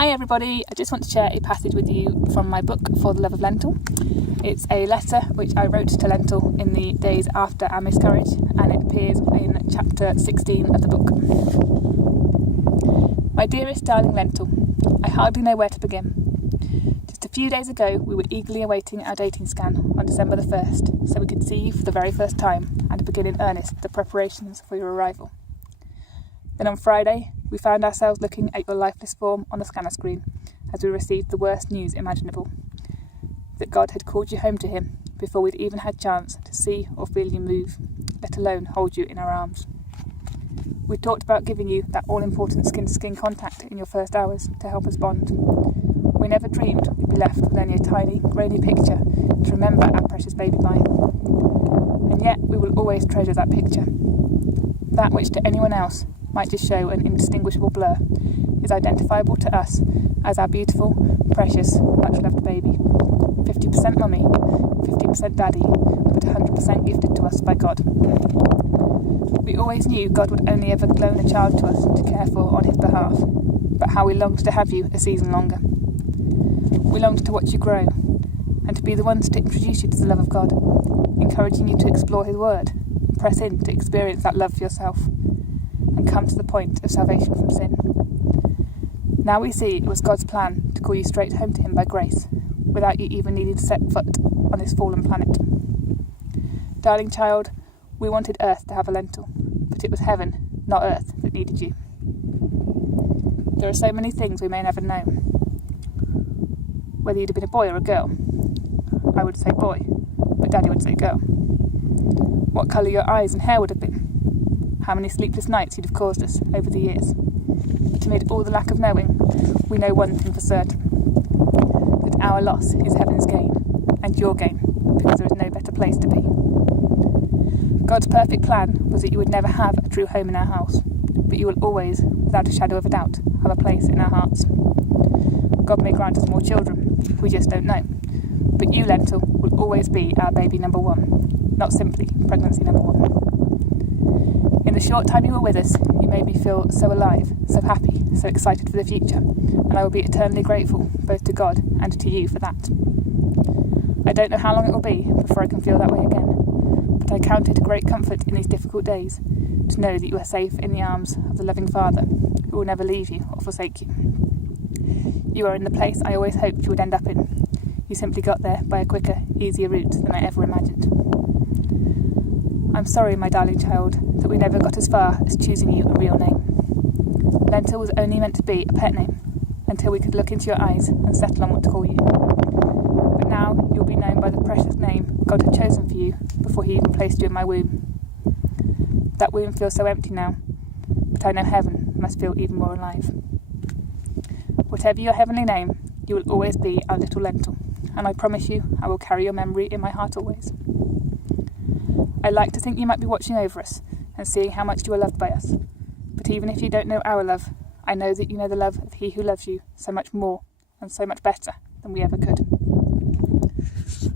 Hi everybody, I just want to share a passage with you from my book For the Love of Lentil. It's a letter which I wrote to Lentil in the days after our miscarriage, and it appears in chapter 16 of the book. My dearest darling Lentil, I hardly know where to begin. Just a few days ago we were eagerly awaiting our dating scan on December the 1st, so we could see you for the very first time and begin in earnest the preparations for your arrival. Then on Friday, we found ourselves looking at your lifeless form on the scanner screen as we received the worst news imaginable, that God had called you home to him before we'd even had chance to see or feel you move, let alone hold you in our arms. We talked about giving you that all-important skin-to-skin contact in your first hours to help us bond. We never dreamed we'd be left with only a tiny, grainy picture to remember our precious baby by. And yet we will always treasure that picture. That which to anyone else might just show an indistinguishable blur, is identifiable to us as our beautiful, precious, much-loved baby. 50% mummy, 50% daddy, but 100% gifted to us by God. We always knew God would only ever loan a child to us to care for on his behalf, but how we longed to have you a season longer. We longed to watch you grow, and to be the ones to introduce you to the love of God, encouraging you to explore his word, press in to experience that love for yourself, and come to the point of salvation from sin. Now we see it was God's plan to call you straight home to him by grace, without you even needing to set foot on this fallen planet. Darling child, we wanted Earth to have a Lentil, but it was heaven, not Earth, that needed you. There are so many things we may never know. Whether you'd have been a boy or a girl. I would say boy, but Daddy would say girl. What colour your eyes and hair would have been. How many sleepless nights you'd have caused us over the years. But amid all the lack of knowing, we know one thing for certain, that our loss is heaven's gain, and your gain, because there is no better place to be. God's perfect plan was that you would never have a true home in our house, but you will always, without a shadow of a doubt, have a place in our hearts. God may grant us more children, we just don't know. But you, Lentil, will always be our baby number one, not simply pregnancy number one. In the short time you were with us, you made me feel so alive, so happy, so excited for the future, and I will be eternally grateful both to God and to you for that. I don't know how long it will be before I can feel that way again, but I count it a great comfort in these difficult days to know that you are safe in the arms of the loving Father, who will never leave you or forsake you. You are in the place I always hoped you would end up in. You simply got there by a quicker, easier route than I ever imagined. I'm sorry, my darling child, that we never got as far as choosing you a real name. Lentil was only meant to be a pet name, until we could look into your eyes and settle on what to call you. But now you'll be known by the precious name God had chosen for you before he even placed you in my womb. That womb feels so empty now, but I know heaven must feel even more alive. Whatever your heavenly name, you will always be our little Lentil, and I promise you I will carry your memory in my heart always. I like to think you might be watching over us and seeing how much you are loved by us. But even if you don't know our love, I know that you know the love of he who loves you so much more and so much better than we ever could.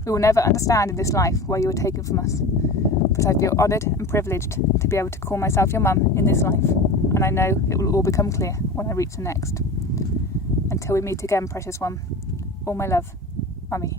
We will never understand in this life why you were taken from us, but I feel honoured and privileged to be able to call myself your mum in this life, and I know it will all become clear when I reach the next. Until we meet again, precious one, all my love, Mummy.